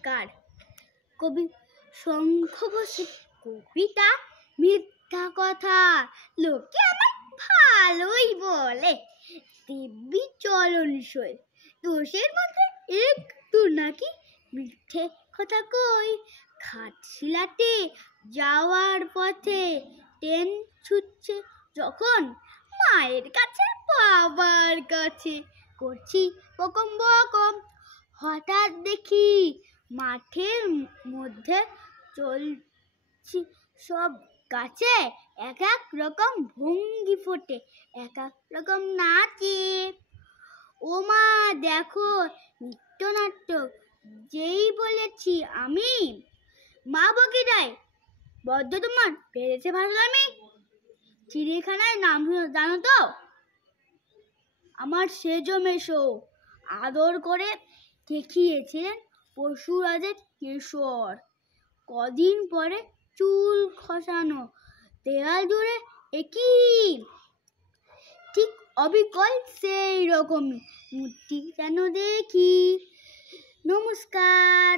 নমস্কার। কবি শঙ্খ বসু কবিতা মিথ্যা কথা লোকে আমার ভালোই বলে। দিব্যি চলন সই দোষের মধ্যে একটু নাকি মিথ্যে কথা কই। ঘাটশিলাতে যাওয়ার পথে ট্রেন ছুটছে যখন মায়ের কাছে বাবার কাছে করছি বকম বকম। হঠাৎ দেখি মাঠের মধ্যে চলছি সব গাছে এক এক রকম ভঙ্গি ফোটে এক এক রকম নাচে। ও মা দেখো নৃত্যনাট্য। যেই বলেছি আমি মা বকি দেয়, বদ্ধ তোমার পেরেছে ভাষামি। চিড়িয়াখানায় নাম জানো তো? আমার সেজো মেশো আদর করে দেখিয়েছিলেন পশুরাজের কেশর। কদিন পরে চুল খসানো দেয়াল জুড়ে একই ঠিক অবিকল সেই রকমই মূর্তি যেন দেখি। নমস্কার।